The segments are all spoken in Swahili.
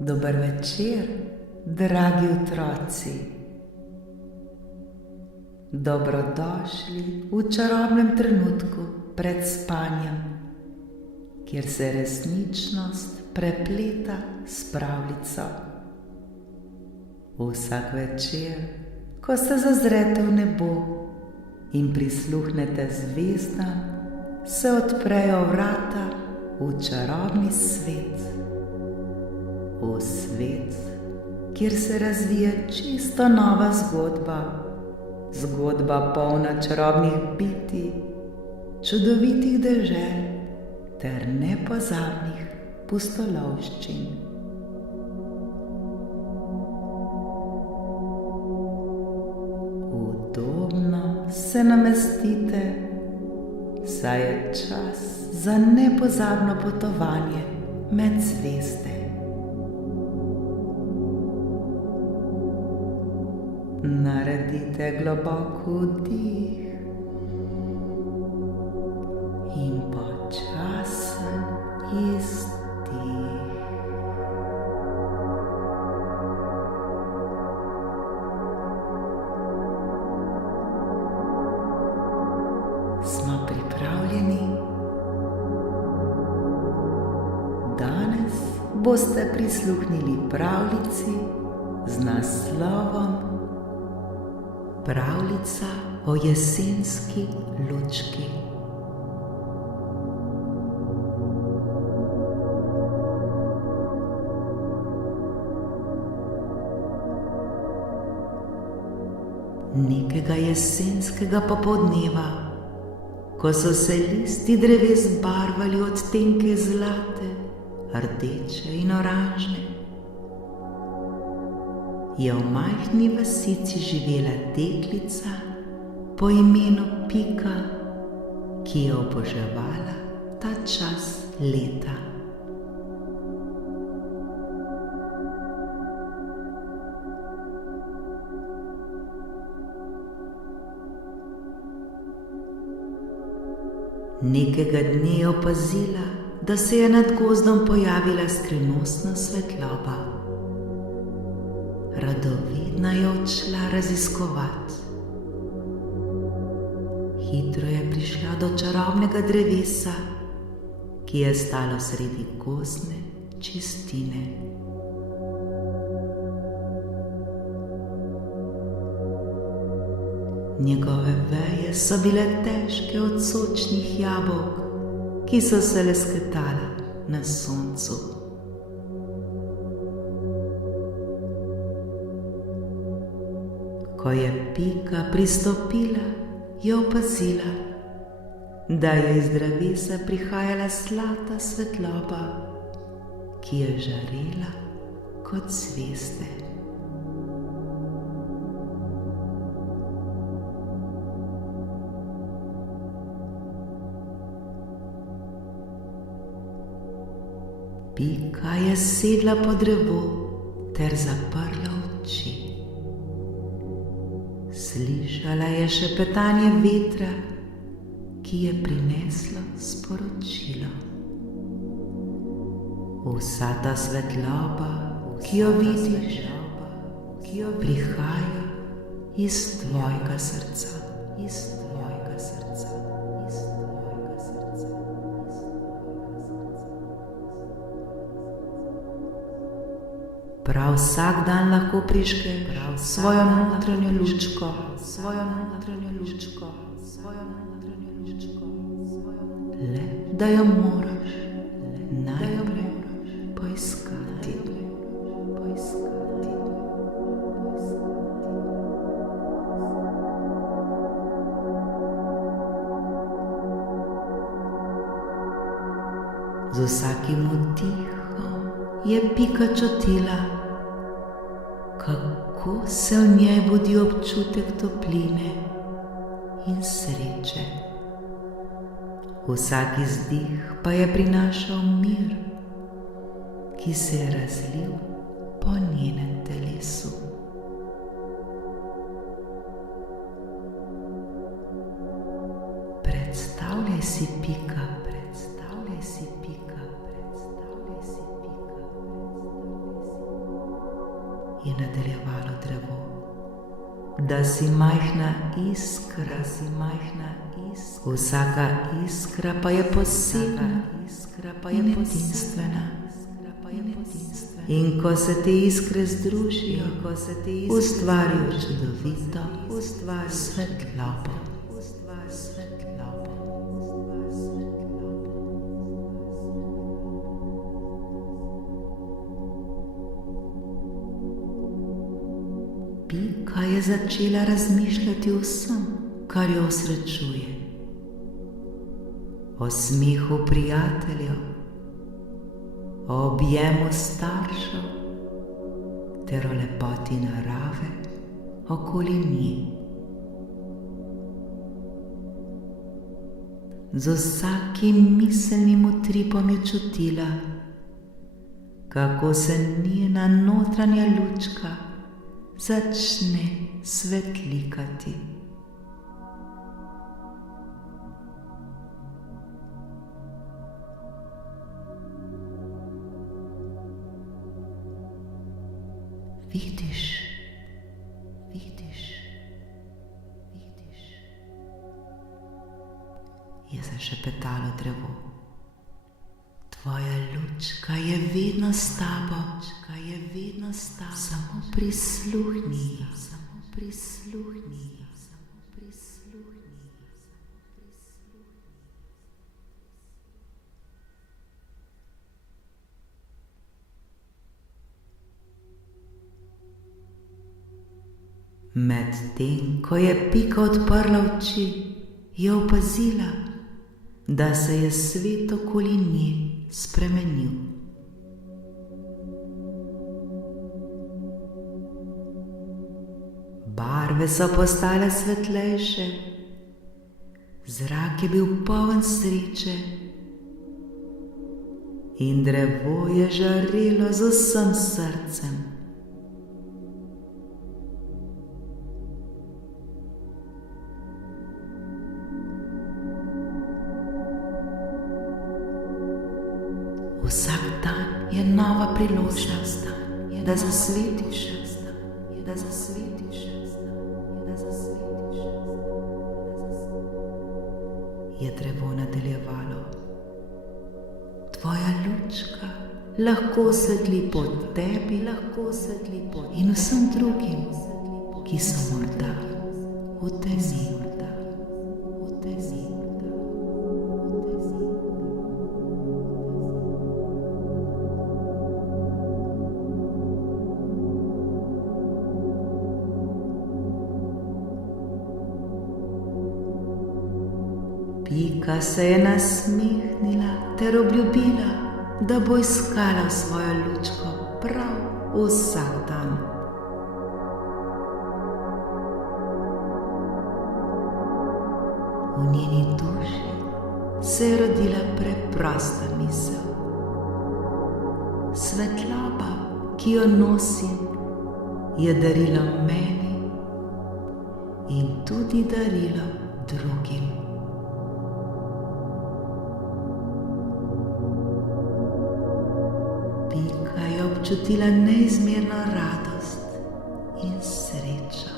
Dober večer, dragi otroci. Dobrodošli v čarobnem trenutku pred spanjem, kjer se resničnost prepleta s pravljico. Vsak večer, ko se zazrete v nebo in prisluhnete zvezdam, se odprejo vrata v čarobni svet. V svet, kjer se razvija čisto nova zgodba. Zgodba polna čarobnih bitij, čudovitih dežel ter nepozabnih pustolovščin. Udobno se namestite, saj je čas za nepozabno potovanje med zvezde. Naredite globok vdih in počasen izdih. Smo pripravljeni? Danes boste prisluhnili pravljici z naslovom Pravljica o jesenski lučki. Nekega jesenskega popoldneva, ko so se listi dreves barvali od tenke zlate, rdeče in oranžne, je v majhni vasici živela deklica po imenu Pika, ki je oboževala ta čas leta. Nekega dne je opazila, da se je nad gozdom pojavila skrivnostna svetloba. Radovedna je odšla raziskovat. Hitro je prišla do čarobnega drevesa, ki je stalo sredi gozdne čistine. Njegove veje so bile težke od sočnih jabolk, ki so se lesketala na soncu. Ko je Pika pristopila, je opazila, da je iz drevesa prihajala zlata svetloba, ki je žarela kot zvezde. Pika je sedla pod drevo ter zaprla oči. Slišala je šepetanje vetra, ki je prineslo sporočilo. Vsa ta svetloba, ki jo vidiš, prihaja iz tvojega srca. Prav vsak dan lahko prižge svojo notranjo lučko, le da jo moraš najprej poiskati. Z vsakim vdihom je Pika čutila, kako se v njej budi občutek topline in sreče. Vsak izdih pa je prinašal mir, ki se je razlil po njenem telesu. Predstavljaj si, Pika, da si majhna iskra, vsaka iskra pa je posebna in edinstvena. In ko se te iskre združijo, ustvarijo čudovito svetlobo. Pika je začela razmišljati o vsem, kar jo osrečuje. O smehu prijateljev, o objemu staršev ter o lepoti narave okoli nje. Z vsakim miselnim utripom je čutila, kako se njena notranja lučka začne svetlikati. Vidiš, je zašepetalo drevo. Tvoja lučka je vedno s tabo, samo prisluhni. Medtem, ko je Pika odprla oči, je opazila, da se je svet okoli nje spremenil. Barve so postale svetlejše, zrak je bil poln sreče in drevo je žarelo z vsem srcem. Vsak dan je nova priložnost, da zasvetiš. Je drevo nadaljevalo. Tvoja lučka lahko osvetli pot tebi in vsem drugim, ki so morda v temi. Pika se je nasmehnila ter obljubila, da bo iskala svojo lučko prav vsak dan. V njeni duši se je rodila preprosta misel. Svetloba, ki jo nosim, je darilo meni in tudi darilo drugim. Pika je občutila neizmerno radost in srečo.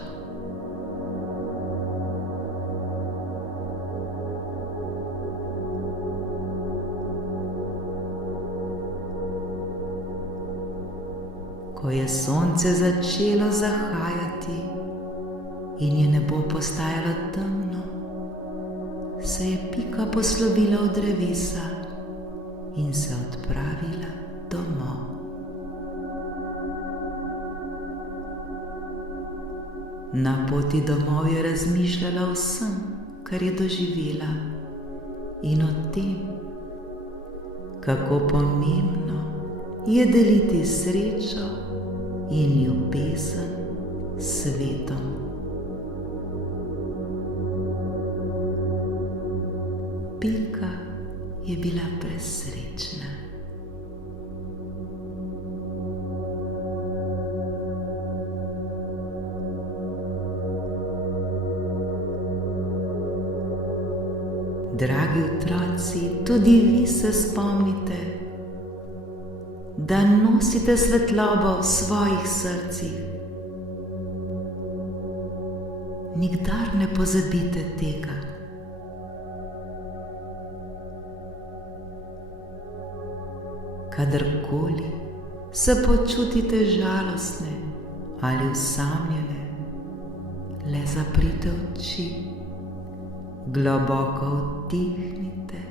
Ko je sonce začelo zahajati in je nebo postajalo temno, se je Pika poslovila od drevesa in se odpravila domov. Na poti domov je razmišljala o vsem, kar je doživela, in o tem, kako pomembno je deliti srečo in ljubezen s svetom. Pika je bila presrečna. Dragi otroci, tudi vi se spomnite, da nosite svetlobo v svojih srcih. nikdar ne pozabite tega. Kadarkoli se počutite žalostne ali osamljene, le zaprite oči, globoko vdihnite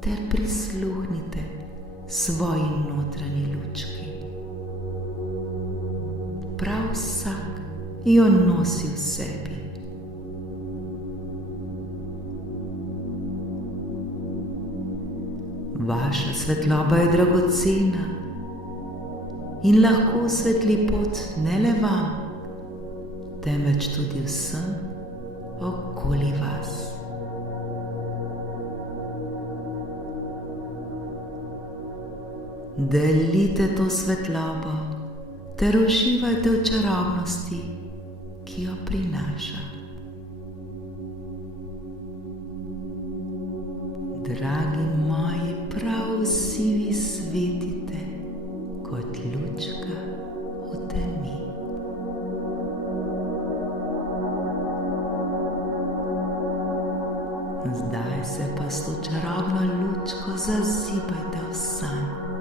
ter prisluhnite svoji notranji lučki. Prav vsak jo nosi v sebi. Vaša svetloba je dragocena in lahko osvetli pot ne le vam, temveč tudi vsem okoli vas. Delite to svetlobo ter uživajte v čarobnosti, ki jo prinaša. Dragi moji, prav vsi vi svetite kot lučka v temi. Zdaj se pa s to čarobno lučko zazibajte v sanj.